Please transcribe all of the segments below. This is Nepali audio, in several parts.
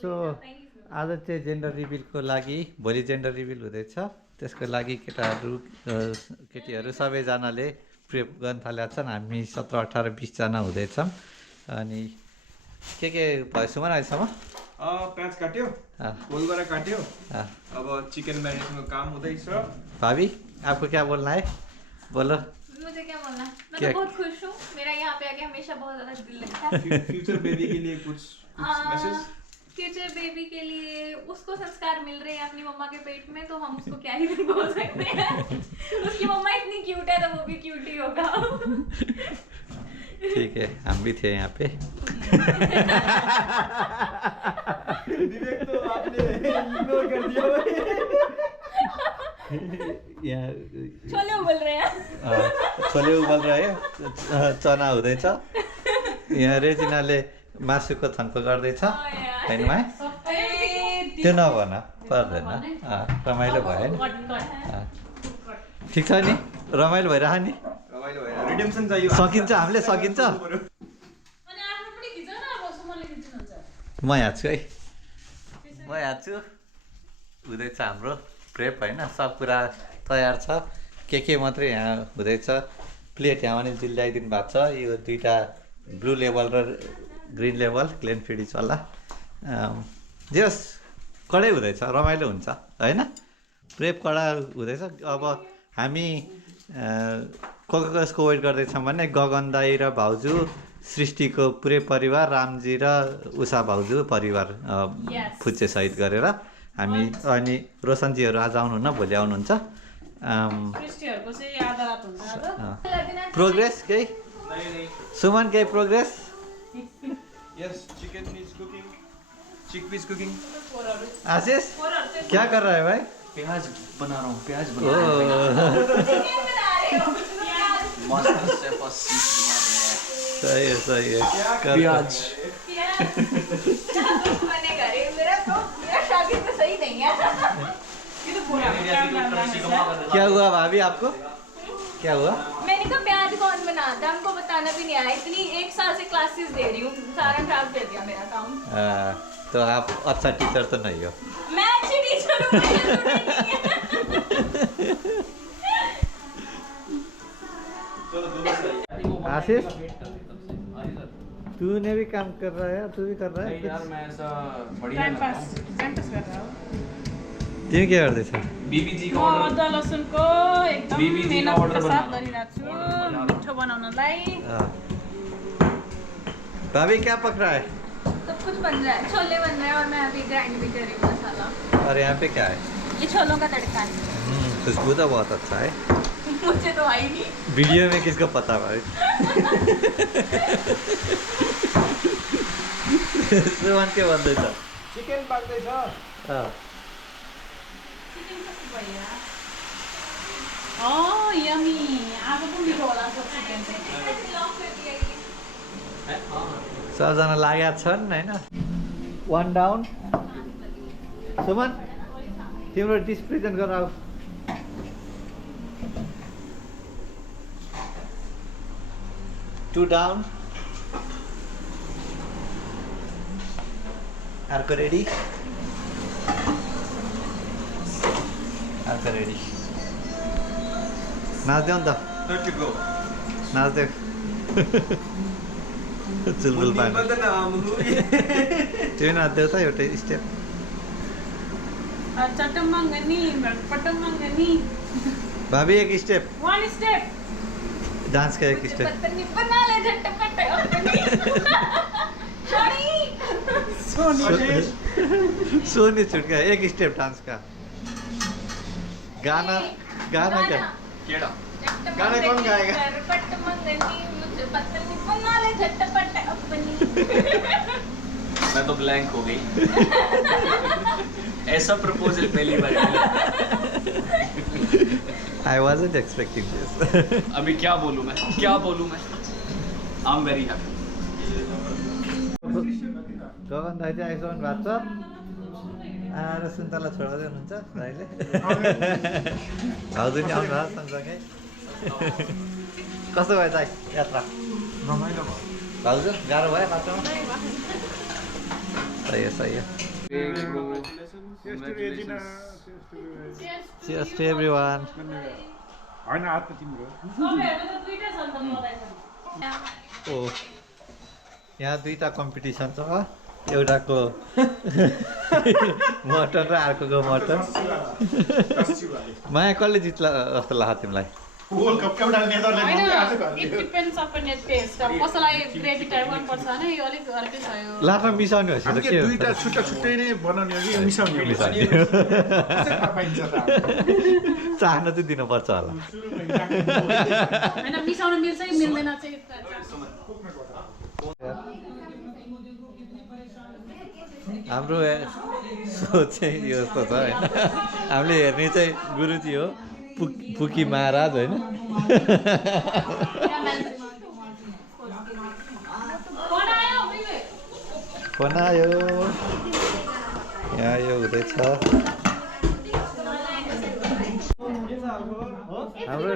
सो आज चाहिँ जेन्डर रिभिलको लागि भोलि जेन्डर रिभिल हुँदैछ त्यसको लागि केटीहरू सबैजनाले प्रेप गर्न थालेका छन् हामी 17, 18, 20 जना हुँदैछौँ अनि के भयो सुमन अहिलेसम्म प्याज काट्यो गोलगरा काट्यो अब चिकन मैरिनेशन का काम हुँदैछ भाभी आपको क्या बोलना है बोलो मुझे क्या बोलना मैं तो बहुत खुश हूँ मेरा यहाँ पे आके हमेशा बहुत ज्यादा दिल लगता है फ्यूचर बेबी के लिए कुछ मैसेज फ्यूचर बेबी के लिए उसको संस्कार मिल रहे हैं अपनी मम्मा के पेट में तो हम उसको क्या ही बोल सकते हैं उसकी मम्मा इतनी क्यूट है तो वो भी क्यूट ही होगा ठीक है हम भी थे यहाँ पे विवेक तो आपने इग्नोर कर दिया यहाँ छोले उबल रहे हैं छोले उबल रहे चना हुँदैछ यहाँ रेजिनाले मासुको छन्को गर्दैछ होइन माइ त्यो नभन पर्दैन रमाइलो भयो नि ठिक छ नि रमाइलो भइरह नि रिडेम्सन चाहियो सकिन्छ हामीले सकिन्छ म यहाँ छु है म यहाँ छु हुँदैछ हाम्रो प्रेप होइन सब कुरा तयार छ के मात्रै यहाँ हुँदैछ प्लेट यहाँ पनि जिल्लाइदिनु भएको छ यो दुईवटा ब्लू लेभल र ग्रिन लेभल ग्लेनफिडिस वाला जस कडै हुँदैछ रमाइलो हुन्छ होइन प्रेप कडा हुँदैछ अब हामी कसको वेट गर्दैछौँ भने गगन दाई र भाउजू सृष्टिको पुरै परिवार रामजी र उषा भाउजू परिवार फुच्चे सहित गरेर हामी अनि रोशनजीहरू आज आउनुहुन्न भोलि आउनुहुन्छ प्रोग्रेस केही सुमन केही प्रोग्रेस यस chicken is cooking chickpeas cooking Ashish क्या कर रहा है भाई प्याज बना रहा हूँ प्याज बना ओ सही है प्याज क्या हुआ भाभी आपको क्या हुआ मैंने कहा प्याज कौन बनाता हमको बताना भी नहीं आया इतनी 1 साल से क्लासेस दे रही हूँ सारा खराब कर दिया मेरा काम तो आप अच्छा टीचर तो नहीं हो मैं अच्छी टीचर हूँ आशीष तूने भी काम कर रहा है तू भी कर रहा है यार मैं ऐसा बढ़िया टाइम पास कर रहा हूँ तिमी के गर्दैछ बीबीजी का म ऑर्डर अदुवा लसुनको एकदम बीबीजी का मेहनतको order साथ बना। गरिरहेको छु मिठो बनाउनलाई भाभी क्या पक रहा है सब कुछ बन रहा है छोले बन रहे हैं और मैं अभी ग्राइंड भी कर रही हूँ मसाला और यहाँ पे क्या है ये छोलों का तड़का है खुशबू तो बहुत अच्छा है मुझे तो आई नहीं वीडियो में किसको पता भाई सुमन के भन्दैछ चिकन पाक्दैछ यमी आज पो मिठो होला चिकन चाहिँ सबजना लागेका छन् होइन 1 डाउन सुमन तिम्रो डिस प्रेजेन्ट गर आऊ टू डाउन अर्को रेडी अर्को रेडी नाच्देऊ नि त टु गो नाच्देऊ चुलबुल पानी त्यो नाच्देऊ त एउटै स्टेप चटमङ्गनी पटमङ्गनी भाभी एक स्टेप 1 स्टेप डांस का एक स्टेप पत्नी बना ले झटपट अपनी सोनी छूट गया एक स्टेप डांस का गाना गाना क्या केड़ा गाने कौन गाएगा? झटपट मंगनी मुझे पत्नी बना ले झटपट अपनी मैं तो ब्लैंक हो गई ऐसा प्रपोजल पहली बार मिला। I wasn't expecting this. अभी क्या बोलूँ मैं I am very happy Gagan दाइ चाहिँ आइसक्नु भएको छ आएर सुन्तला छोडाउँदै हुनुहुन्छ दाइले भाउजू नि आउनु भएको सँगसँगै कस्तो भयो दाइ यात्रा रमाइलो भयो भाउजू गाह्रो भयो बाटोमा सही हो सही हो Cheers to everyone. होइन हात त तिम्रो ओ यहाँ दुईवटा कम्पिटिसन छ एउटाको मटन र अर्कोको मटन माया कसले जित्ला जस्तो लाग्छ तिमीलाई होइन इट डिपेन्ड्स अपन टेस्ट अब कसैलाई ग्रेभी टाइप मनपर्छ होइन यो अलिक अर्कै छ यो लास्टमा मिसाउने भएपछि त के दुईटा छुट्टा छुट्टै नै बनाउने हो कि मिसाउने हो चाहना चाहिँ दिनुपर्छ होला होइन मिसाउन मिल्छ कि मिल्दैन चाहिँ हाम्रो सोच चाहिँ यो जस्तो छ होइन हामीले हेर्ने चाहिँ गुरुजी हो पुकी महाराज होइन बनायो यहाँ यो हुँदैछ हाम्रो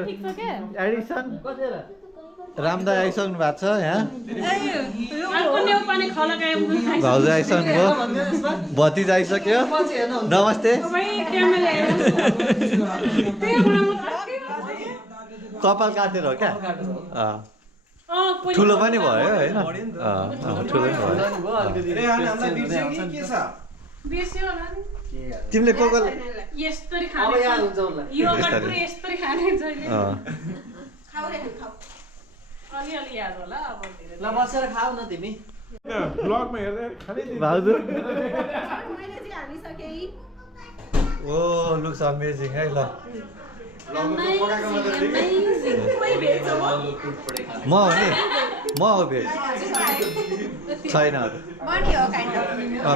एडिसन रामदा आइसक्नु भएको छ यहाँ भाउजू आइसक्नु भयो भतिज आइसक्यो नमस्ते कपाल काटेर हो क्या ठुलो पनि भयो होइन ठुलो पनि भयो तिमीले को यस्तरी खाने यो कटुरी यस्तरी खाने चाहिँ अलिअलि याद होला अब ल बसेर खाऊ न तिमी ब्लगमा हेर्दै खाने भाउजू ओ लुक्स अमेजिङ है ल म हो नि म हो भेज छैन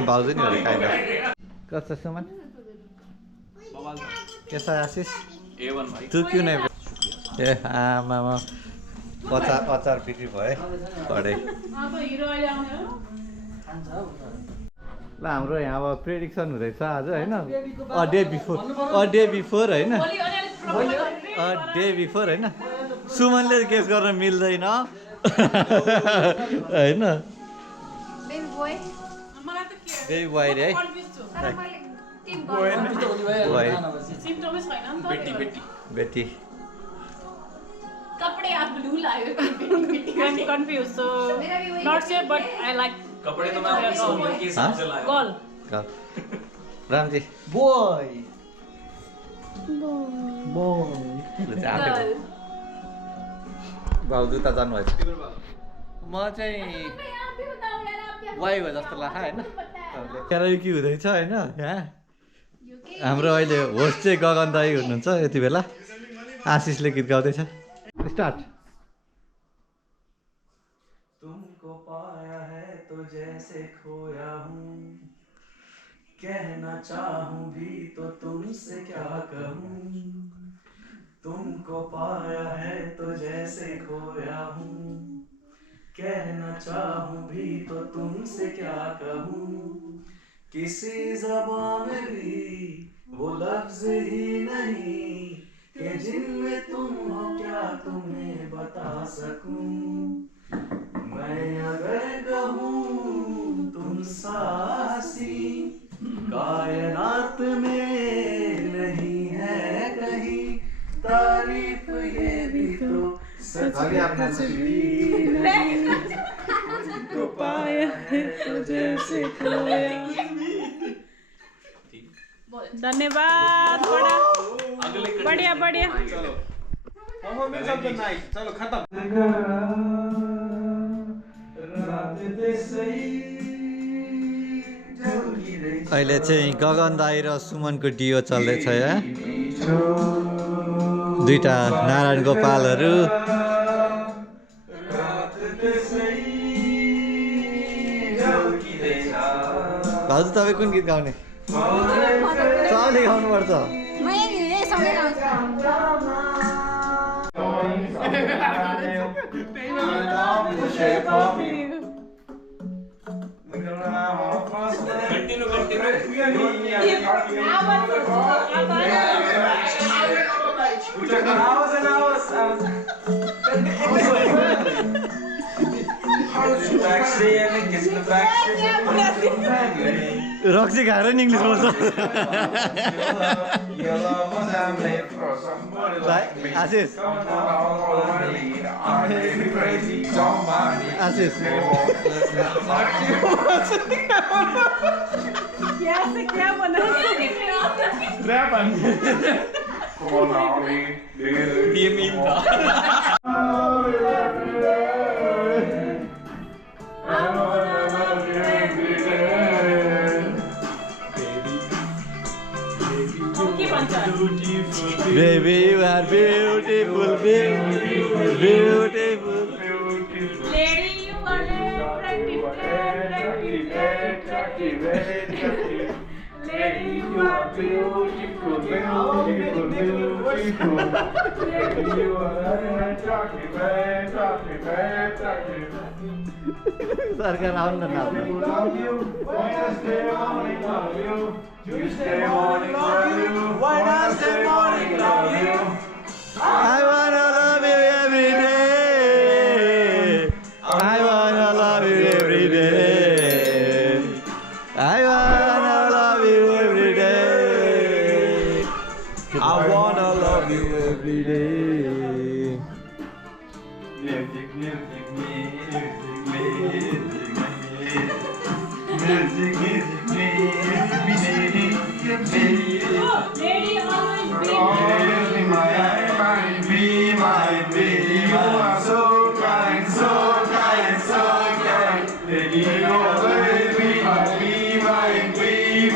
भाउजू नि हो काइन्ड अफ कस्तो सुमन के छ आशिष तँ क्यों नै ए आमामा अचार बिक्री भयो कडै अब हिरो अहिले आउने हो ल हाम्रो यहाँ अब प्रेडिक्सन हुँदैछ आज होइन अ डे बिफोर होइन होइन सुमनले गेस गर्न मिल्दैन होइन बेबी बोय रे है बेटी कपड़े आप ब्लू लाए हो I'm confused, so not sure, but I like कपड़े तो मैं अपने सोमवार के हिसाब से लाया girl. रामजी बोय भाउजू त जानुभएछ म चाहिँ वाइ भयो जस्तो लाग्छ होइन क्याराओके हुँदैछ होइन यहाँ हाम्रो अहिले होस्ट चाहिँ गगन दाइ हुनुहुन्छ यति बेला आशिषले गीत गाउँदैछ स्टार्ट तुमको पाया है तो जैसे खोया हूँ कहना चाहूँ भी तो तुमसे क्या कहूँ तुमको पाया है तो जैसे खोया हूँ कहना चाहूँ भी तो तुमसे क्या कहूँ किसी ज़बान में भी वो लफ्ज़ ही नहीं कि जिनमें तुम हो क्या तुम्हें बता सकूं मैं अगर कहूँ तुम सासी कायनात में नहीं है कहीं तारीफ ये भी तो सच को पाया है तो जैसे खोया धन्यवाद बड़ा बढ़िया बढ़िया चलो परफॉर्मेंस ऑफ द नाइट चलो खत्म अहिले चाहिँ गगन दाइ र सुमनको डियो चल्दैछ यहाँ दुईटा नारायण गोपालहरू भाउजू तपाईँ कुन गीत गाउने सबले गाउनुपर्छ रक्सी खाएर नि इङ्ग्लिस बोल्छ आशिष आशिष Baby, you are beautiful, beautiful, beautiful. Lady, you are attractive, attractive, attractive. Lady, you are beautiful, beautiful, beautiful. Lady, you are attractive, attractive, attractive. सरकार आउनु न Love you, Wednesday morning, love you. Tuesday morning, love you. Wednesday morning, love you. I wanna love you every day. I wanna love you every day. I wanna love you every day. I wanna love you every day. Music, music, music, music, music, music, Lady, always be always be my baby. You are so kind, so kind, so kind. Lady, you always be my baby.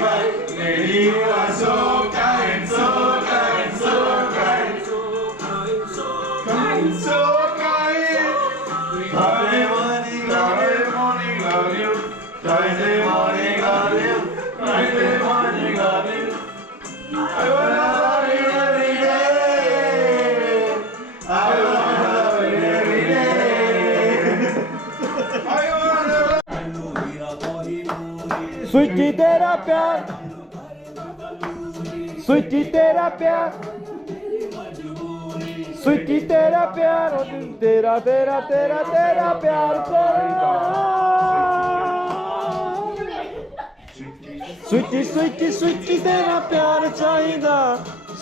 Lady, you are so kind, so kind, so kind, so kind, so kind. Friday morning, love you. Thursday morning, love you. Friday morning, love you. I wanna love you every day. I wanna love you every day. I wanna love Sweety तेरा प्यार स्वीटी तेरा प्यार स्वीटी तेरा प्यार तेरा तेरा तेरा तेरा प्यार स्वीटी स्वीटी स्वीटी तेरा प्यार चाहिदा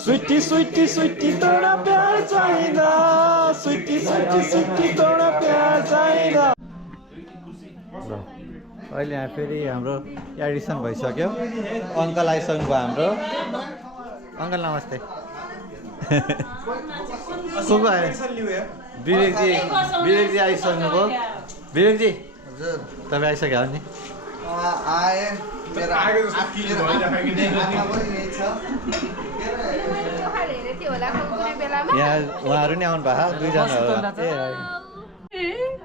स्वीटी स्वीटी स्वीटी तेरा प्यार चाहिदा स्वीटी स्वीटी स्वीटी तेरा प्यार चाहिदा अहिले यहाँ फेरि हाम्रो एडिसन भइसक्यो अङ्कल आइसक्नु भयो हाम्रो अङ्कल नमस्ते को को आयो विवेकजी आइसक्नुभयो विवेकजी हजुर तपाईँ आइसक्यो हो नि आए मेरो आमा पनि यही छ यहाँ उहाँहरू नि आउनु भएको दुईजना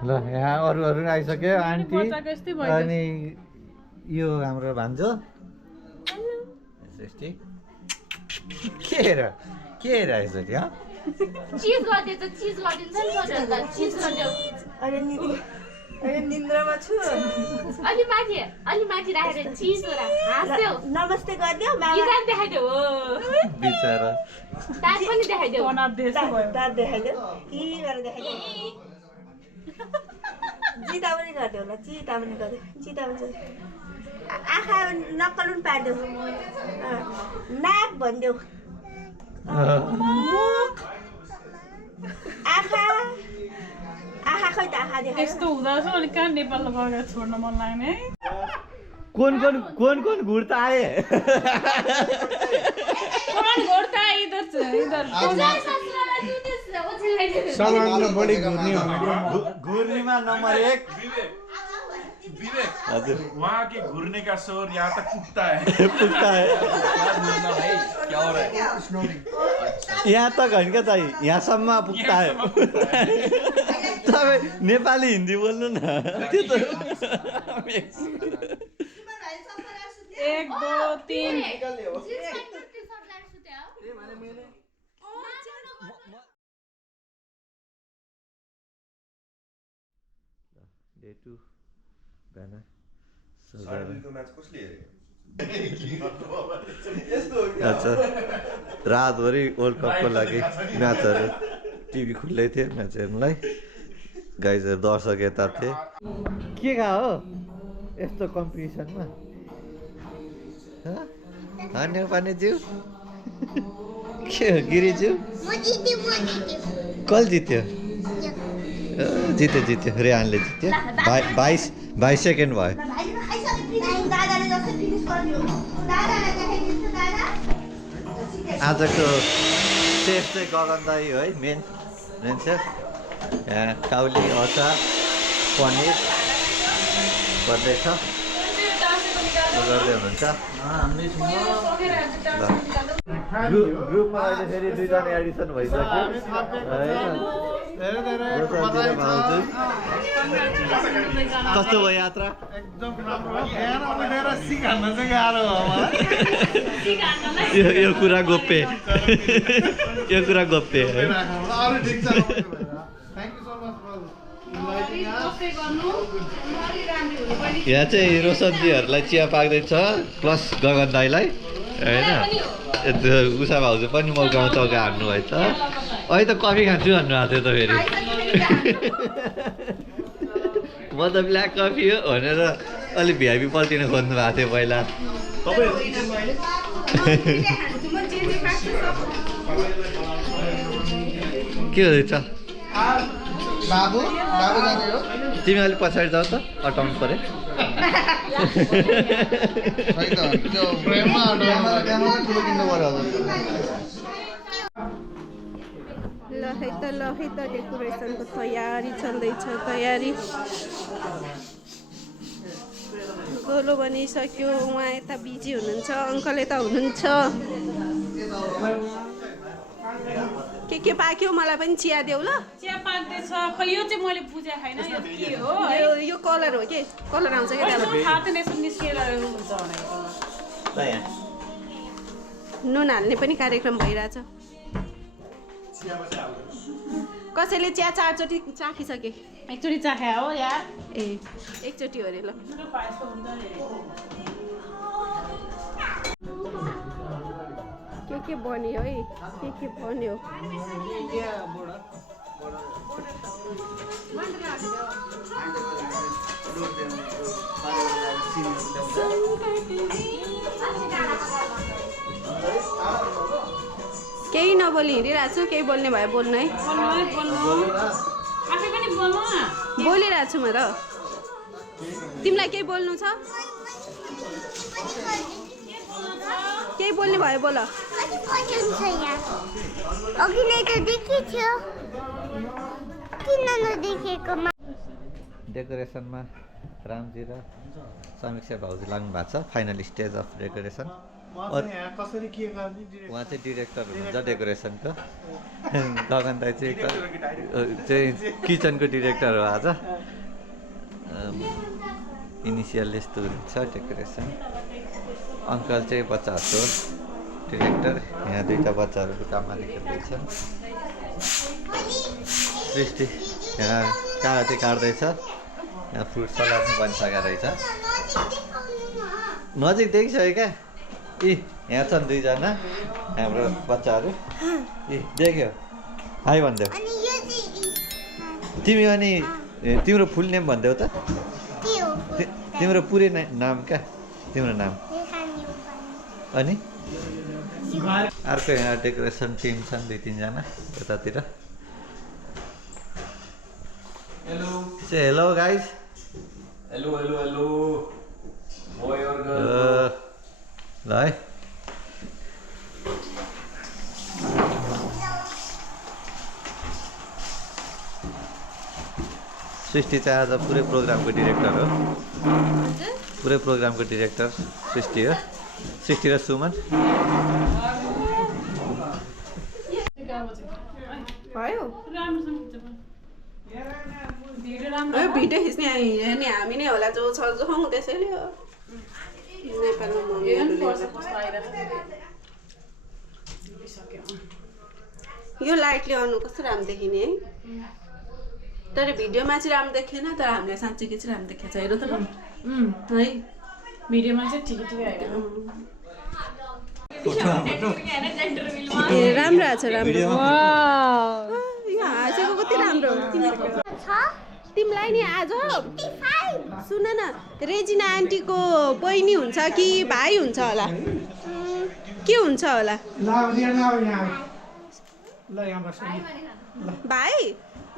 ल यहाँ अरू नि आइसक्यो आन्टी अनि यो हाम्रो भान्जो के हेर यसरी चीज गरिदिन्छ चीज गरिदिन्छ नि छोडेर चीज गरिदेऊ अहिले निन्द्रामा छु अलि माथि राखेर चीज हाँस्देऊ नमस्ते गरिदेऊ किताब देखाइदेऊ बिचरा दाँत पनि देखाइदेऊ दाँत देखाइदेऊ के गरेर देखाइदेऊ चिता पनि गरिदेऊ ल चिता पनि आँखा नक्कल पनि पारिदेऊ नाक भनिदेऊ मुख आँखा खै त आँखा देखाइदेऊ यस्तो हुँदा चाहिँ अलिक कहाँ नेपालमा गएर छोड्न मन लाग्ने है कौन घुर्ता आए कौन घुर्ता इधर सबभन्दा बढी घुर्ने घुर्नीमा नम्बर 1 विवेक हजुर वहाँ के घूरने का शोर यहाँ तक पुगता है क्या हो रहा है यहाँ तक होइन क्या दाइ यहाँसम्म पुग्ता है तपाईँ नेपाली हिन्दी बोल्नु न त्यो त 1 2 3 डे 2 बिहान साढे 2 को म्याच कसले हेर्यो अच्छा रातभरि वर्ल्ड कपको लागि म्याचहरू टिभी खुल्लै थियो म्याच हेर्नुलाई गाइजहरू दर्शक यता थिए के खा हो यस्तो कम्पिटिसनमा नेपानीज्यू के हो गिरिज्यू कल जित्यो जित्यो रेहानले जित्यो 22 सेकेन्ड भयो आजको सेफ चाहिँ गगन दाई हो है मेन सेफ यहाँ काउली अचार पनिर गर्दैछ गर्दै हुनुहुन्छ ग्रुपमा अहिले फेरि 2 जना एडिसन भइसक्यो कस्तो भयो यात्रा एकदम राम्रो यहाँ उठेर सिकाउन चाहिँ गाह्रो हो मलाई यो कुरा गोप्य यो कुरा गोप्य अरु ठिक छ थ्यांक यू सो मच यहाँ चाहिँ रोशनजीहरूलाई चिया पाक्दैछ प्लस गगन दाईलाई होइन उषा भाउजू पनि मौकामा चौका हान्नु भएछ अहिले त कफी खान्छु भन्नुभएको थियो त फेरि म त ब्ल्याक कफी हो भनेर अलिक भिआइपी पल्टिन खोज्नु भएको थियो पहिला के हुँदैछ बाबु जाने हो तिमी अलिक पछाडि जाऊ त अटाउनु पर्यो ल है त डेकोरेसनको तयारी चल्दैछ तयारी गोलो बनिसक्यो उहाँ यता बिजी हुनुहुन्छ अङ्कल यता हुनुहुन्छ के पाक्यो मलाई पनि चिया देऊ ल चिया पाक्दैछ खै यो चाहिँ मैले बुझे छैन यो के हो यो कलर हो के कलर आउँछ के थाहा थिएन यसो निस्केर हुन्छ भनेको नुन हाल्ने पनि कार्यक्रम भइरहेछ कसैले चिया 4 चोटि चाखिसके एकचोटि चाखे हो यार ए एकचोटि हो अरे ल के बन्यो है के बन्यो केही नबोली हिँडिरहेको छु केही बोल्ने भयो बोल्नु है बोलिरहेको छु म त तिमीलाई केही बोल्नु छ केही बोल्ने भयो बोल डेकोरेसनमा रामजी र समीक्षा भाउजू लाग्नु भएको छ फाइनल स्टेज अफ डेकोरेसन उहाँ चाहिँ डिरेक्टर हुनुहुन्छ डेकोरेसनको गगन दाई चाहिँ किचनको डिरेक्टर हो आज इनिसियल यस्तो हुन्छ डेकोरेसन अङ्कल चाहिँ बच्चाहरूको डिरेक्टर यहाँ 2टा बच्चाहरू काममा लेखिँदैछन् सृष्टि यहाँ कागती काट्दैछ यहाँ फ्रुट सलाद पनि बनिसकेको रहेछ नजिक देखिसक्यो क्या यहाँ छन् 2 जना हाम्रो बच्चाहरू देख्यो हाई भनिदेऊ तिमी अनि तिम्रो फुल नेम भनिदेऊ त तिम्रो पुरै नाम क्या तिम्रो नाम अनि अर्को यहाँ डेकोरेसन टिम छन् 2-3 जना यतातिर से हेलो गाइज हेलो बोय और गर्ल ल है सृष्टि चाहिँ आज पुरै प्रोग्रामको डिरेक्टर हो पुरै प्रोग्रामको डिरेक्टर सृष्टि हो सृष्टि र सुमन भयो भिडियो खिच्ने हेर्ने हामी नै होला जो छ जो हौँ त्यसैले हो नेपालमा यो लाइटले अनु कस्तो राम्रो देखिने है तर भिडियोमा चाहिँ राम्रो देखेन तर हामीलाई साँच्चै के चाहिँ राम्रो देखेको छ हेर त है भिडियोमा चाहिँ ठिकै ठिकै आइरहेको राम्रो आएको छ राम्रो यो हाँसेको कति राम्रो तिमीलाई नि आज सुन न रेजिना आन्टीको बहिनी हुन्छ कि भाइ हुन्छ होला के हुन्छ होला भाइ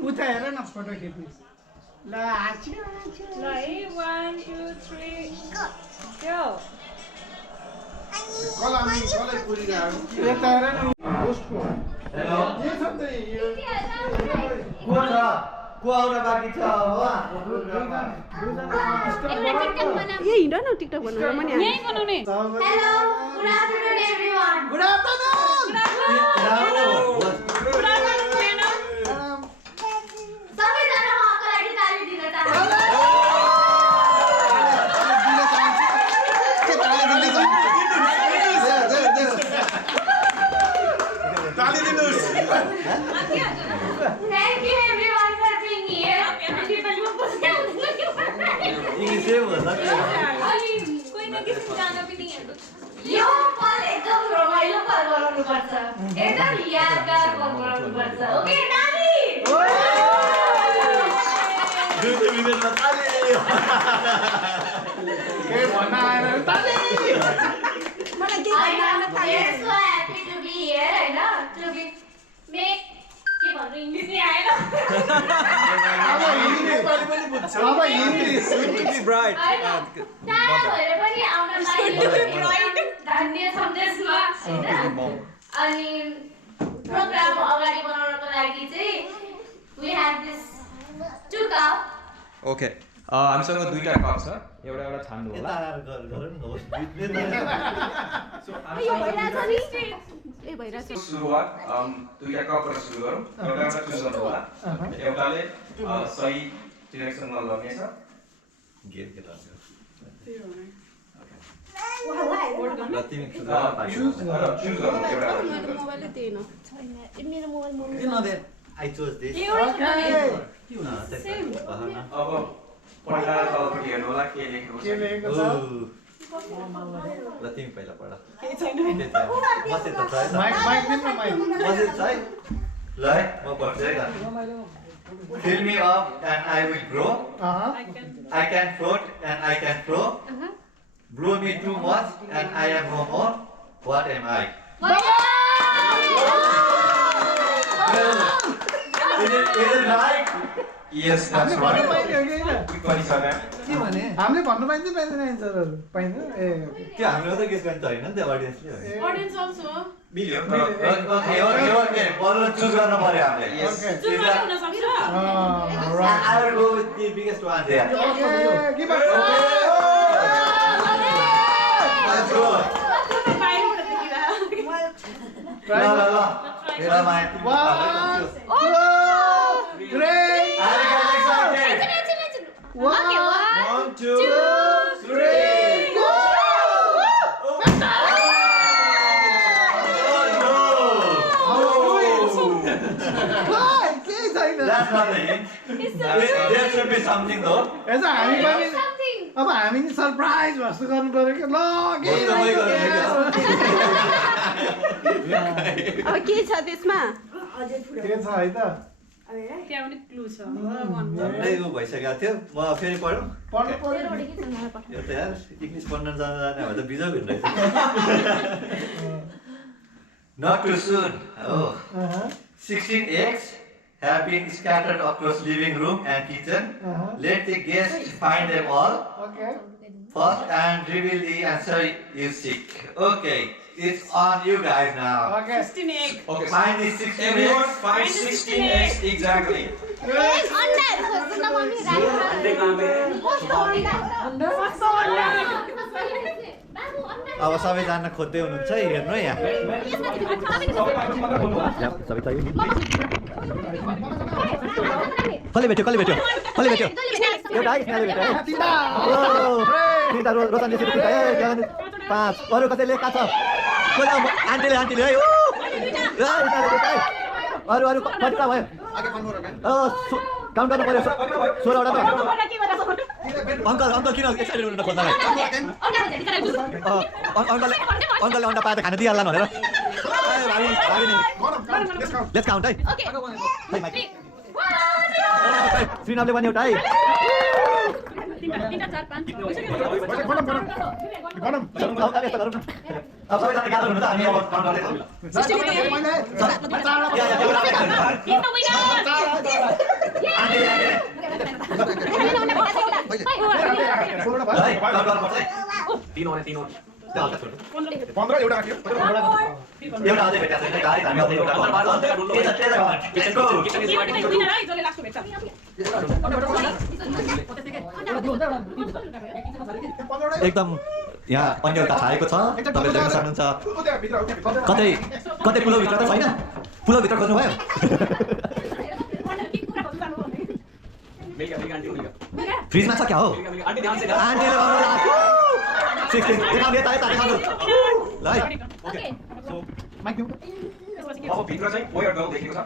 उता हेर न फोटो खिच्नु ल आछि ल 1 2 3 गो कलामी कलै पुरिरहेको यता हेर न पोस्टको के छ त यो को आउन बाँकी छ ए हिँड न टिकटक बनाउन म नि यही बनाउने hello good afternoon everyone good afternoon सबैजना उहाँको लागि ताली दिन चाहन्छु ताली दिनुस् Thank you everyone for being here. अनि कोही न किसिम गाना पनि हेर्नु यो पल एकदम रमाइलो पल बनाउनु पर्छ एकदम यादगार पल बनाउनु पर्छ ओके ताली के भन्न आएन ताली मलाई के भन्न आएन ताली so happy to be here हैन to be make के भन्नु इङ्ग्लिसै आएन अब हिन्दी नेपाली पनि बुझ्छ अब हिन्दी ब्राइट टाढा भएर पनि आउन पाइयो धन्य छौँ त्यसमा हैन अनि प्रोग्राम अगाडि बनाउनको लागि चाहिँ we have this 2 cup okay हामीसँग दुईटा कप छ एउटा एउटा छान्नु होला यो भइराछ नि ए भइराछ सुरुवात दुईटा कपबाट सुरु गरौँ एउटा एउटा चुज गर्नु होला एउटाले सही डिरेक्सनमा लग्नेछ गेम के तान्छ चुज गर्नु एउटा मोबाइलले दिएन छैन मेरो मोबाइल I chose this. अब पहिला तलपट्टि हेर्नु होला के लेखेको छ ल तिमी पहिला पढ माइक माइक दिन न माइक ल है म पढ्छु है त Fill me up and I will grow. I can float and I can flow. Blow me too much and I am no more. What am I? Is it right? Yes, that's right. पनि छ के भने हामीले भन्नु पाइन्छ पाइँदैन एन्सरहरु पाइन्छ ए त्यो हाम्रो त गेस गर्न छैन नि त अडियन्सले अडियन्स अल्सो मिल्यो ओके बल्ल चुज गर्न पर्यो हामीले चुज हुन सक्छ I will go with the biggest one there. के भन्छ Let's go. ल हेर माया Great! I get excited. 1 2 3 go! That's not a hint. There should be something though. यसो हामी पनि अब हामी नि सरप्राइज जस्तो गर्नु पर्यो के ल अब के छ त्यसमा के छ है त त्यहाँ पनि क्लु छ झन्डै उ भइसकेको थियो म फेरि पढौँ पढ्नु पर्यो यो त यार इङ्ग्लिस पढ्न जाने भए त बिजोग हुने रहेछ Not too soon. Oh. 16 eggs have been scattered across living room and kitchen. Let the guests find them all okay first and reveal the answer you seek. Okay, it's on you guys now. Okay 16 egg Okay, Find the 16 everyone eggs. find 16 eggs exactly. अन्डाहरु खोज्नु न मम्मी अब सबैजना खोज्दै हुनुहुन्छ है हेर्नु है यहाँ सबै चाहियो कसले भेट्यो एउटा है स्नेहले भेट्यो है तिनवटा रोशन जेसी तिनवटा है 5 अरू कसैले कहाँ छ आन्टीले है अरू कतिवटा भयो काउन्ट गर्नु पर्यो 16 वटा मलाई के गरेछ अङ्कल किन एक्साइटेड हुनु खोज्नलाई अङ्कलले अन्डा पाए त खान दिइहाल्ला भनेर लेट्स काउन्ट है श्रीनाथले पनि एउटा है एकदम यहाँ अन्य एउटा छाएको छ तपाईँले देख्न सक्नुहुन्छ कतै पुलभित्र त छैन पुलभित्र खोज्नुभयो फ्रिजमा छ क्या हो आन्टीले देखाउनु यता देखाउनु ल है अब भित्र चाहिँ boy or girl देखेको छ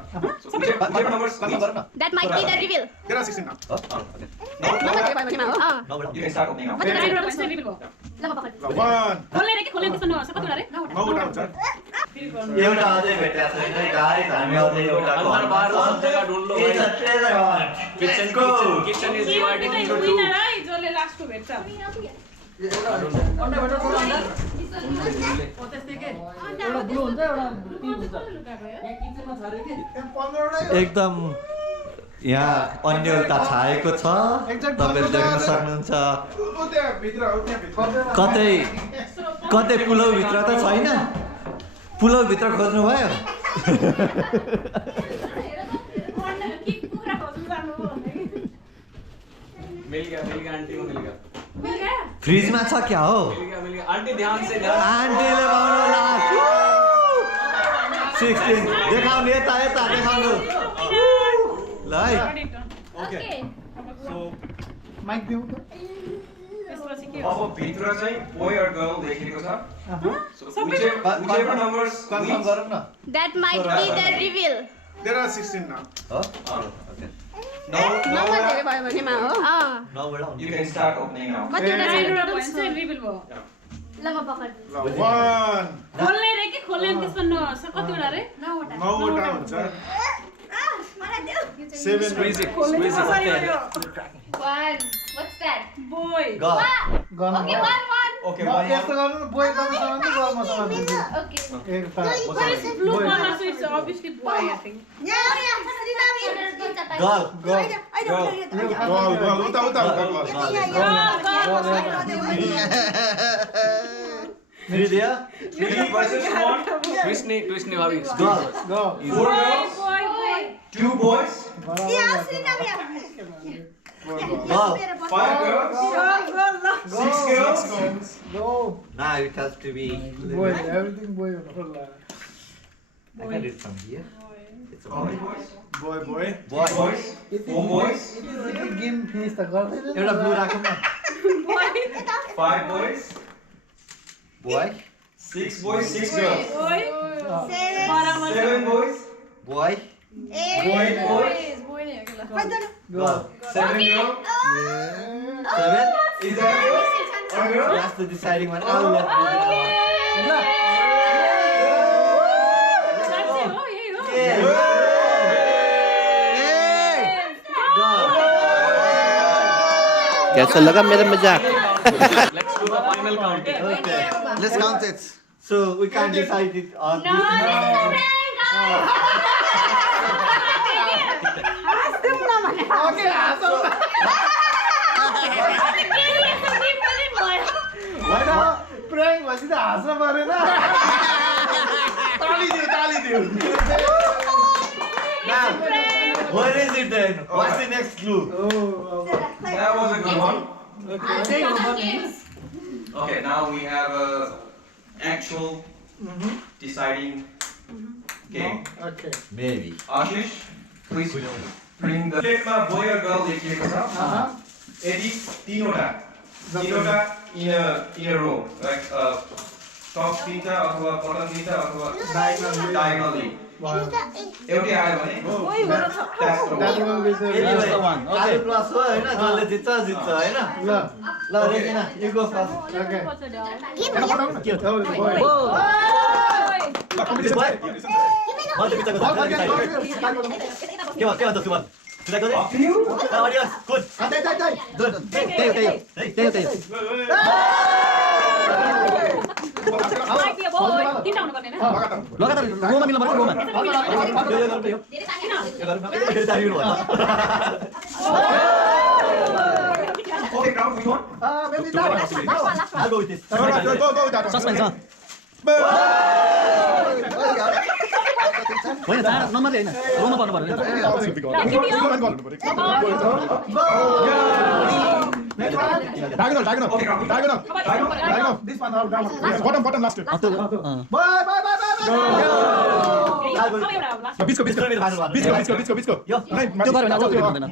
whichever numbers That might be the reveal. There are 16 now. you can start opening now One. खोल्ने रे के खोल्ने त्यसो नहोस् कतिवटा रे 9 वटा हुन्छ एउटा अझै भेटेको छैन गाइस हामी अझै एउटा अंदर बाहर सब जगह ढूंढ लो kitchen kitchen is divided into two winner है जसले लास्टको भेट्छ एकदम यहाँ अन्य एउटा छाएको छ तपाईँले देख्न सक्नुहुन्छ कतै पुलौभित्र त छैन पुलौभित्र खोज्नुभयो मिल गया आंटी को मिल गया फ्रिजमा छ क्या हो मिल गया आंटी ध्यान से आन्टीले पाउनु लास्ट 16 देखाउनु यता देखाउनु ल है Okay. माइक दिउँ त त्यसपछि के अब भित्र चाहिँ boy or girl देखेको छ so whichever numbers कन्फर्म गरौँ न That might be the reveal. There are 16 now. you can start opening now reveal भयो One. खोल्ने रे के खोल्ने त्यसो नहोस् कतिवटा रे 9 वटा हुन्छ 7 squeeze it One. What's that? Boy गर्नु Okay, one. okay यस्तो गर्नु न बोय गर्नुसँग नि गर्नुसँग दिन्छु Okay. Ekta What is blue color so it's obviously boy I think girl Girl, uta girl. हृदय 3 versus 1 ट्विस्ट नहीं भाभी girl go 4 girls boy 2 boys girl 5 girls 6 girls go now it has to be boy everything boy हुनु पर्ला I can read from here it's how many boys Boy. boys 4 boys यति गेम फिनिस त गर्दैन एउटा ब्लू राखौँ न 5 boys boy 6 boys 6 girls boy 7 boys boy boys girl 7 girls 7 is that a girl or girl that's the deciding one I'll let you कैसा लगा मेरा मजाक let's do the final counting okay let's count it so we can't decide it on No, this is a prank. Okay हाँसौ होइन प्र्याङ्क भएपछि त हाँस्न परेन ताली दिउ now what is it then what's the next clue that was a good one Games. okay now we have a actual deciding game okay maybe Ashish please bring the plate ma boy or girl लेखिएको छ यदि तीनवटा in a row like top तीनटा अथवा bottom तीनटा अथवा diagonally एउटै आयो भने tax That will be the आज प्लस हो हैन जसले जित्छ जित्छ हैन ल Regina you go first Okay. के भन्छ सुमन सुधा गर्दै अडियन्स गुड गुड त्यही लगातार गोमा मिल्नु पर्छ Goma Okay, now which one? Maybe that. I'll go with this. Go with that one. Suspense on. होइन चार नम्बरले होइन रोमा पर्नु पर्दैन Diagonal. This one, bottom, last two. Bye. Bisco. त्यो गऱ्यो भने अझ उयो हुँदैन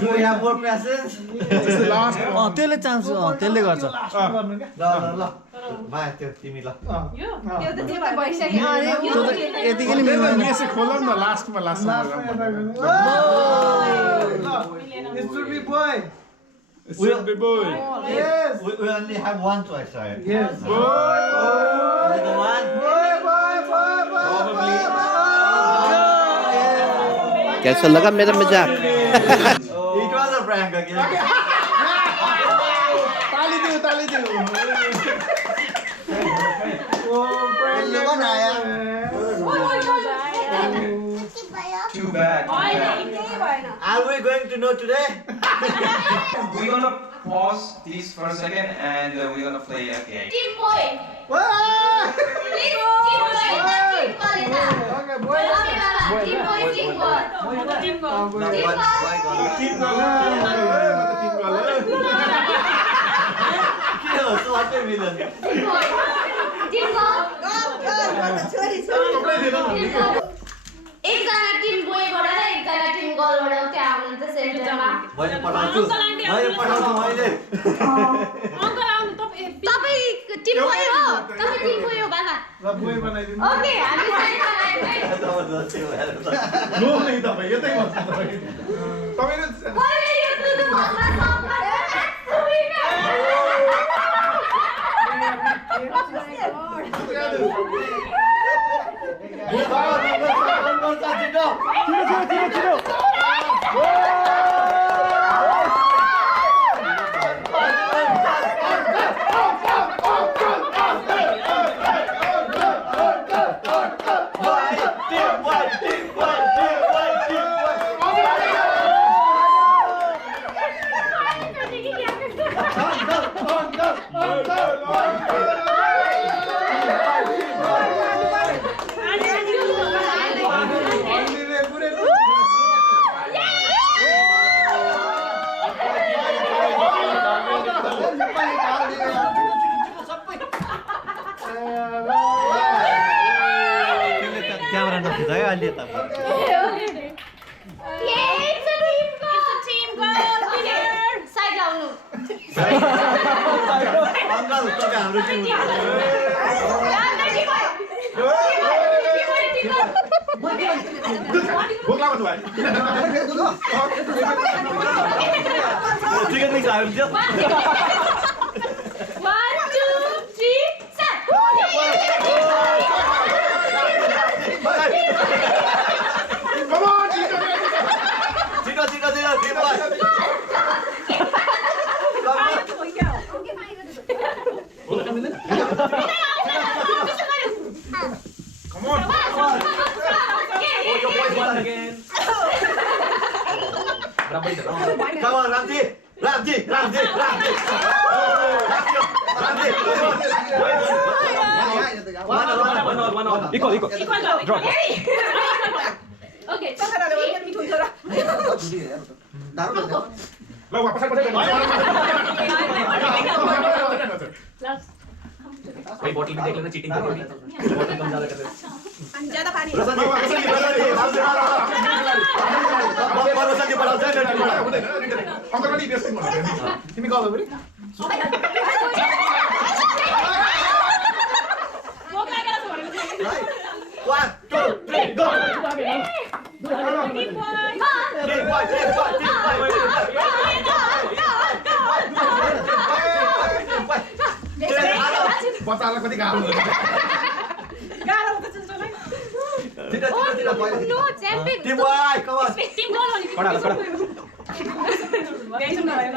Do we have more passes? This is the last one. त्यसले चान्स त्यसले गर्छ ल भाइ त्यो तिमी ल यतिकै नि मिल्दैन Yes, खोला न last one. It should be boy. It's a big boy. Yes. we only have one choice right Yes. Boy. the one कैसा लगा मेरा मजाक it was a prank again ताली दो Too bad. are we going to know today We're gonna pause this for a second and we're gonna play a game. Team boy. Please, team boy. Team boy. Okay, boy. Team boy, team boy. Team गो के हो स्वाटै मिल्दैन Team boy. Team boy. एकजना टिम बोयबाट र एकजना टिम गर्लबाट त्यहाँ आउनुहुन्छ सेन्टरमा मैले पठाउँछु मैले अङ्कल आउनु तपाईँ टिम बोय हो तपाईँ टिम बोय हो बाबा बोय बनाइदिनु ओके हामी सेन्टरमा जबरजस्ती भएर त No, नहीं था भाई, ये तो ही मत था भाई। मैले यो तुलु भन्दा क्यामेरा नखिचायो अलि यता साइड आउनु अङ्कल तपाईँ हाम्रो टिम भोक लाग्यो भाइ। टिकट मिक्स आयो नि त्यो 1 2 3 start Come on, Chico. छिटो भाइ Come on. Come on, Ramji. Equal. Drop. Okay Lo, pasar. भाई बॉटल भी देख लेना चीटिंग करोगे बॉटल कम ज्यादा कर they Uncle, what do you guys think? तिमी गल बरी वो बच्चालाई कति गाह्रो हुन्छ गाह्रो हुन्छ जस्तो है नो champion team why come on team goal हो नि कडा गाइसम नभएर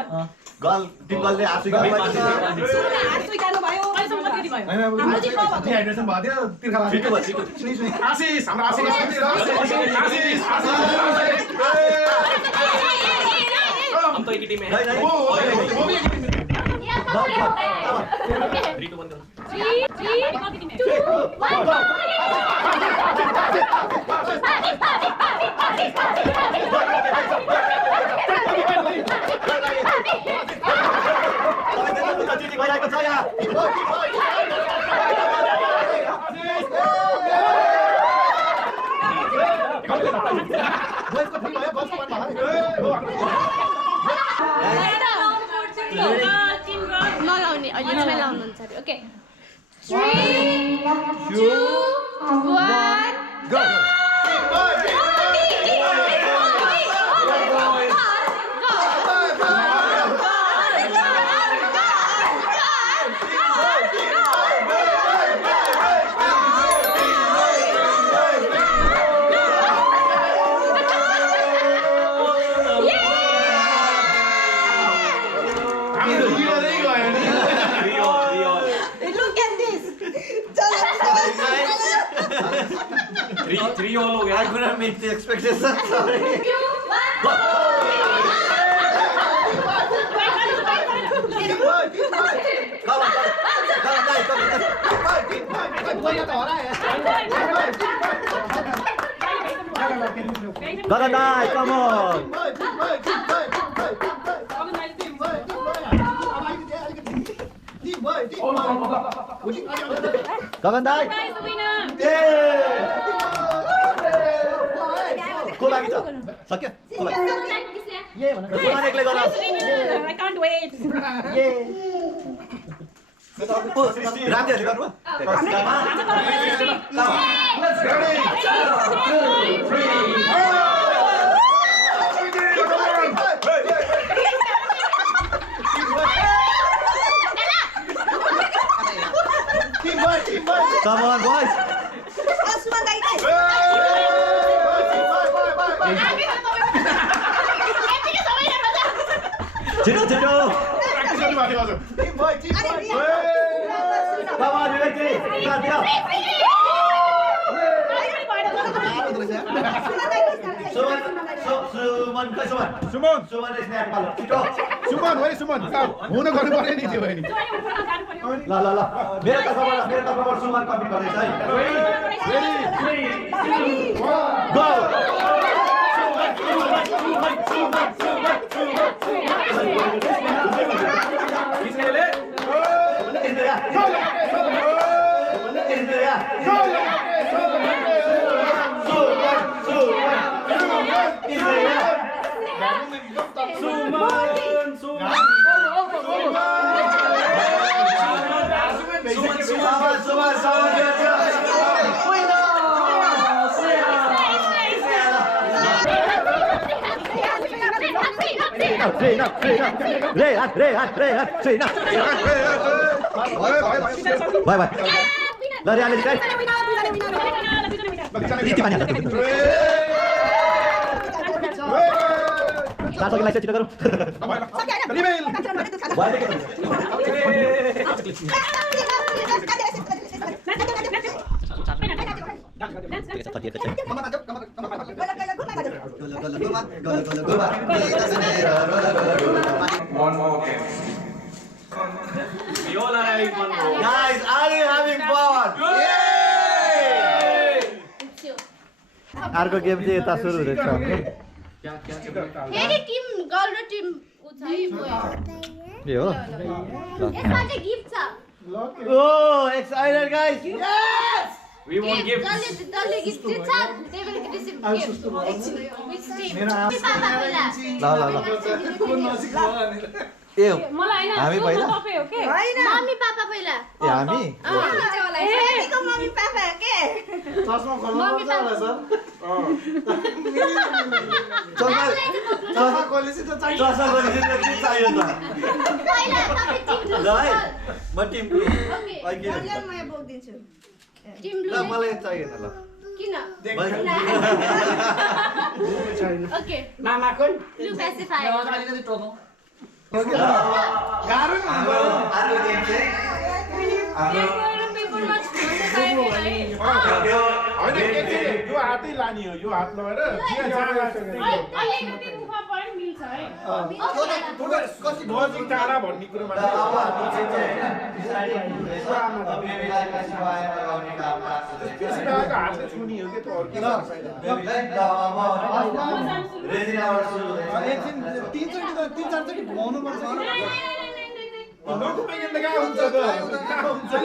गल टिम गलले आफै गल हात स्वीकार्नु भयो अहिलेसम्म कति भयो हैन डिहाइड्रेसन भयो थियो तिर्खा छिटो भयो छिटो आशिष हाम्रो आशिष हम तो एक ही टीम में हैं। नहीं, नहीं। वो भी एक टीम में। Okay. 3 2 1 करो। नलाउने अहिले चाहिँ लाउनुहुन्छ अरे ओके 3 2 1 गो Three all हो गया। I couldn't meet the expectations. Sorry. Gaganai, come on. Gaganai. को लागि छ सक्यो को लागि ये भन सुमान एक्लै गर I can't wait. रामले गर्नु Come on boys छिटो छिटो प्र्याक्टिस गर्नु भएको थियो हजुर Come on Vivekji सुमन खै सुमन सुमन स्न्याप पालो छिटो सुमन होइन सुमन हुन गर्नु पर्ने नि थियो बहिनी ल ल ल मेरो तर्फबाट सुमन कम्प्लिट गर्दैछ है रेडी 3 2 1 गो किसने ले? Bye bye. Lari Ali guys. Ini banyak satu. Satu lagi cerita karo. One more game. We all are having fun, bro. Guys, are you having fun? अर्को गेम चाहिँ यता सुरु हुँदैछ फेरि टिम गर्ल र टिम उ छ है बोय यो हो यसमा चाहिँ गिफ्ट छ Oh, excited guys. Yes We won't give. जसले गीत जित्छ they will receive gift. Which team? मेरो आमा पापा पहिला। ए मलाई हैन हामी पहिला? तपाई हो के मम्मी पापा पहिला। ए हामी मम्मी पापा के चस्मा खोल्नु पर्छ होला सर चस्मा खोलेपछि त चाहियो चस्मा गरेपछि त के चाहियो त पहिला तपाई टिम ब्लू। ल है म टिम ब्लू ओके। अहिले म बोल्दिन्छु टिम ब्लू। ल मलाई चाहिएन ल किन? ओके। मामा कोन ब्लू पेसिफायर। गाह्रो नि हाम्रो अर्को गेम चाहिँ हाम्रो पेपरमा छोड्दै पाएँ यो होइन के चाहिँ यो हातै लाने हो यो हात लगाएर अलिकति मुखमा पनि मिल्छ है नजिक टाढा भन्ने कुरोमा अब हामी चाहिँ बेबीलाई पेसिफायर लगाउने काम त्यसको हातले छुनी हो के त अरू के बेबीलाई ल अब रेजिनाबाट सुरु हुँदैछ एकछिन तीन चार चोटि घुमाउनु पर्छ नघुमाइकन त कहाँ हुन्छ त कहाँ हुन्छ त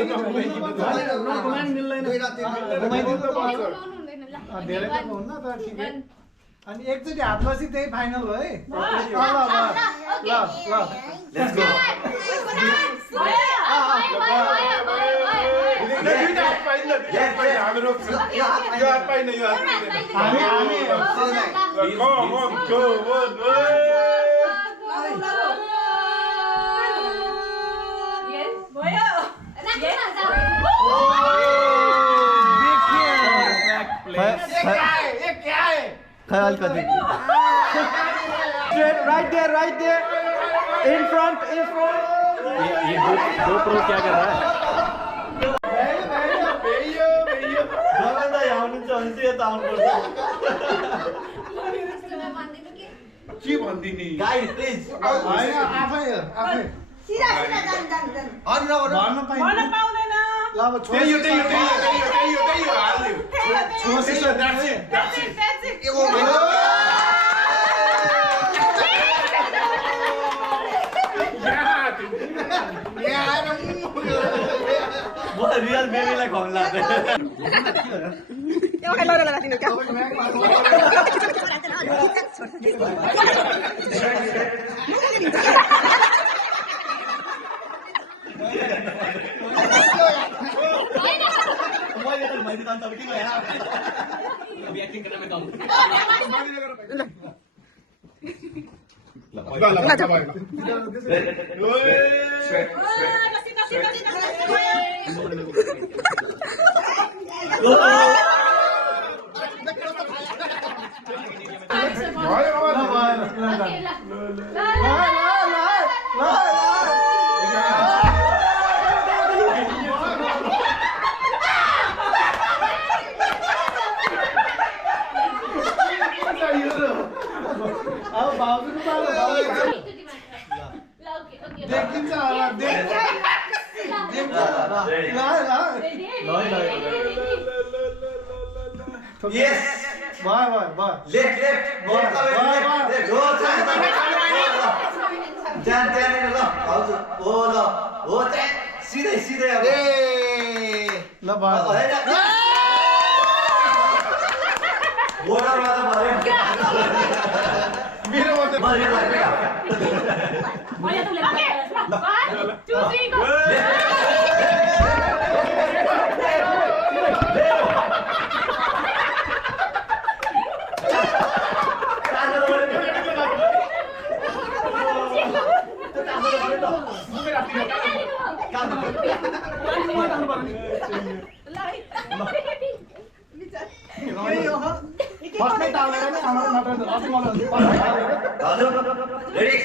घुमाउनु मिल्दैन घुमाइदिनु त पर्छ हुँदैन ल। धेरै त हुन्न तर ठिकै अनि एकचोटि हात बसी त्यही फाइनल हो है ल लेट्स गो दुईटा हात पाइन्न हामी रोक्छ यो हात पाइन्न यो हात हामी खै अलिकति right there in front ये GoPro क्या कर रहा है? जगन्दा आउनुहुन्छ भने चाहिँ यता आउनुपर्छ के भनिदिने गाइड प्लिज होइन आफै भन्न पाइँदैन ल अब त्यही हो हाल्यो छोसिसो म रियल बेबीलाई खुवाउनु लाग्दै अभी एक्टिंग करना मैं काम देखिन्छ होला यस भयो लेफ्ट त्यहाँनिर ल हजुर हो ल हो त्यहाँ सिधै अब ल भयो बोर्डरमा त भयो मेरो फर्स्टमै टालेर नै हाम्रो नत्र अझै मलाई हजुर रेडी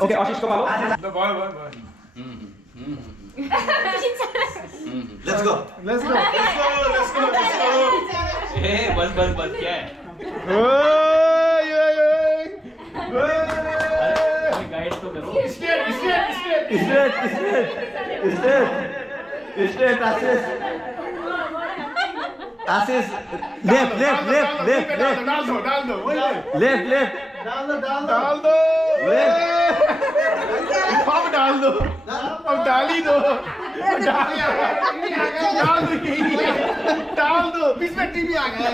ओके आशिषको पालो भयो लेट्स गो ए बस क्या है गाइड तो करो स्ट्रेट आशीष लेफ्ट डाल दो लेफ्ट डाल दो अब डाल दो अब डाल ही दो डाल दो बीच में टीवी आ गया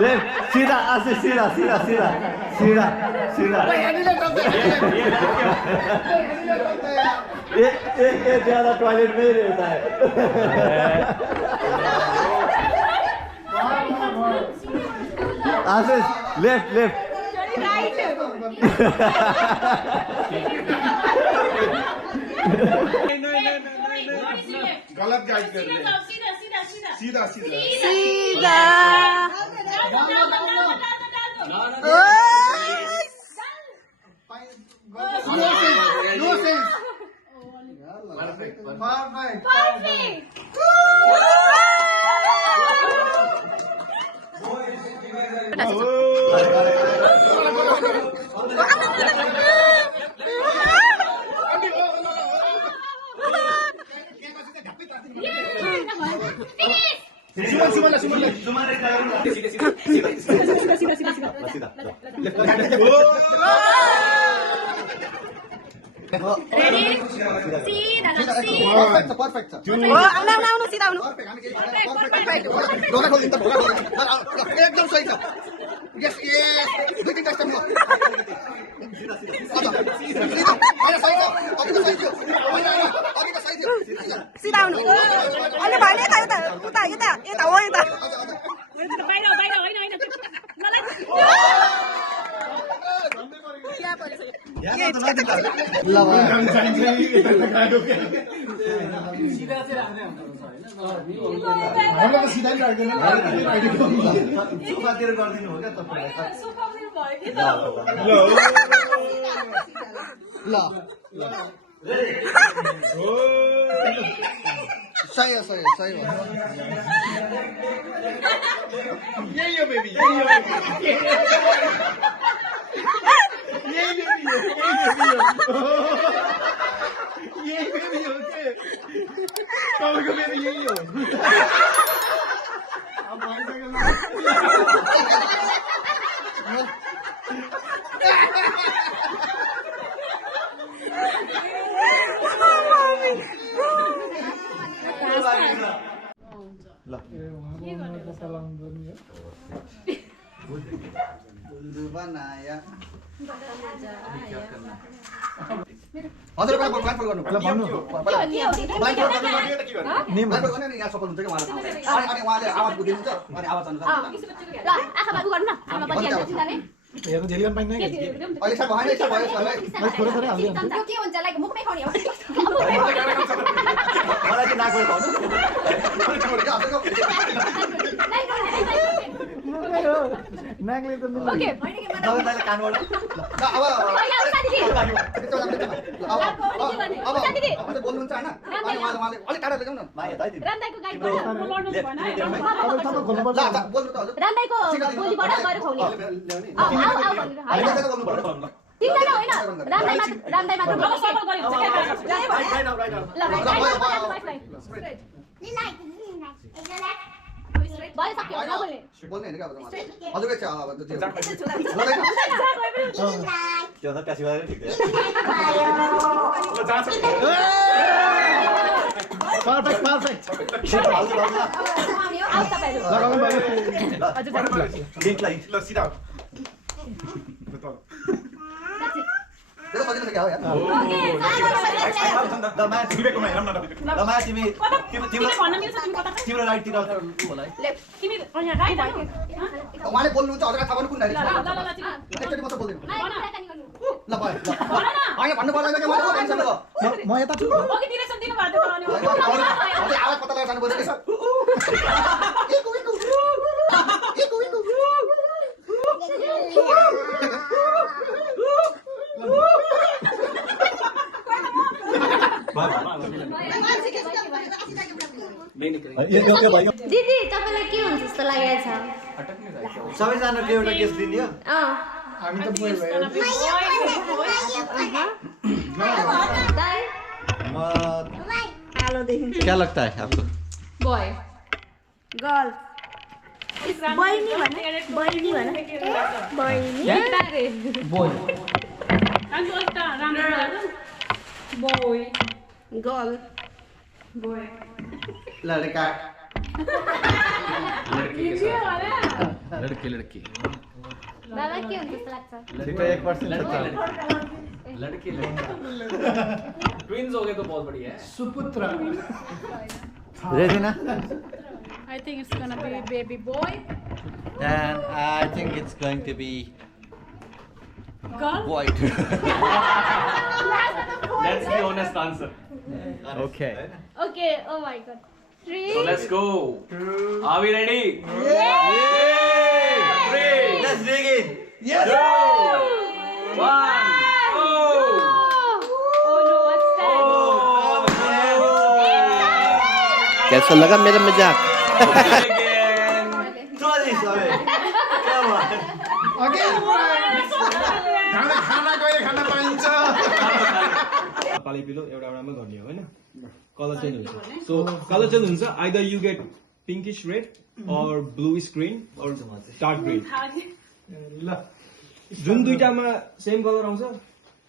लेफ्ट सीधा आशीष सीधा ये ज्यादा टॉयलेट में ही रहता है आशीष लेफ्ट गलत गाइड कर रहे हैं सीधा No sense. Perfect. Perfect. एकदम सही छ यस दुई तीन कस्टम सीधा आउनु अनि भाइले यता हो यता बाहिर होइन सीधा सोफातिर गरिदिनु हो क्या तपाईँलाई सही हो यही हो बेबी यही बेबी हो के तपाईँको बेबी यही हो हजुर ब्लाइन्ड गर्नु पहिला भन्नु यहाँ सफल हुन्छ कि उहाँलाई अनि उहाँले आवाज बुझिदिन्छ अनि आवाज अनुसार आँखा बाबु गर्नु न आमा पनि हेर्नु झेलियन पाइन्न कि अहिले सब भएन सब भयो मैले थोरै हाल्दिएँ त्यो के हुन्छ लाइक मुखमै खाउने हो मलाई चाहिँ नाक भन्नु नाकले त ओके तपाईँलाई कानबाट अब बोल्नुहुन्छ होइन अनि उहाँले अलिक टाढा लैजाउँ न रामदाईको गाइड बोल्नु त हजुर रामदाईको गोलीबाट गएर खुवाउने तिनजना होइन रामदाई मात्र भयो सक्यो नबोल्ने बोल्ने होइन क्या अब हजुरकै छ अब त्यो त प्यासी गरेर ठिक थियो पर्फेक्ट लगाउनु भयो लिङ्कलाई ल सिधा त्यो सजिलो क्या हो यार ओके ल माया विवेकमा हेरौँ न ल माया तिमी तिम्रो भन्न मिल्छ तिमी कता तिम्रो राइटतिर होला है तिमी यहाँ राइट भयो उहाँले बोल्नुहुन्छ हजुरलाई थाहा पनि कुन ल ल ल एकचोटि मात्र बोल्दैन ल भयो ल होइन भन्नु पर्दैन कि मैले टेन्सन नको म यता छु ओके डिरेक्सन दिनु भएको थियो अनि हजुर आवाज पत्ता लगाएर जानु पर्छ कि सर दिदी तपाईलाई के हुन्छ जस्तो लागेको छ सबैजनाले एउटा केस दिने हो हामी त बोय भयो दाइ आलो देखिन्छ क्या लगता है आपको बॉय गर्ल बहिनी भने बहिनी भने बहिनी अनि उल्टा राम्रो बॉय गर्ल बॉय लड़का लड़की दादा के हुन्छ जस्तो लाग्छ ठीक है 1% लड़की ट्विंस हो गए तो बहुत बढ़िया है सुपुत्र Regina I think it's gonna be a baby boy. and I think it's going to be Girl? boy that's the honest answer okay Okay, oh my god. 3 so let's go are we ready let's dig in yes 2 1 कैसा लगा मेरा मजाक खाना कहिले खान पाइन्छ पाली पिलो एउटा एउटामा गर्ने हो हैन कलर चेन्ज हुन्छ सो कलर चेन्ज हुन्छ either you get pinkish red और ब्लूइश ग्रीन और डार्क ग्रीन ल जुन दुईटामा सेम कलर आउँछ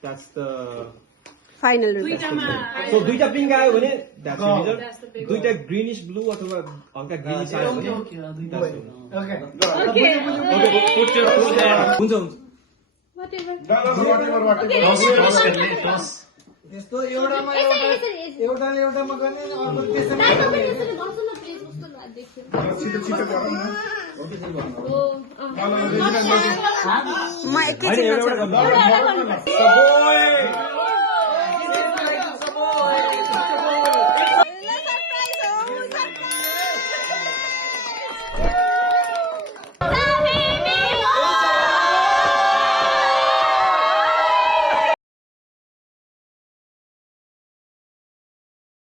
द्याट्स द फाइनल सो दुईटा पिंक आयो भने द्याट्स द रिजल्ट दुईटा ग्रीनिश ब्लू अथवा हल्का ग्रीनिश आयो भने ओके हुन्छ हुन्छ यस्तो एउटामा एउटाले एउटामा गर्ने अर्को त्यसैमा छिटो छिटो गरौँ न म एकैछिनमा एउटा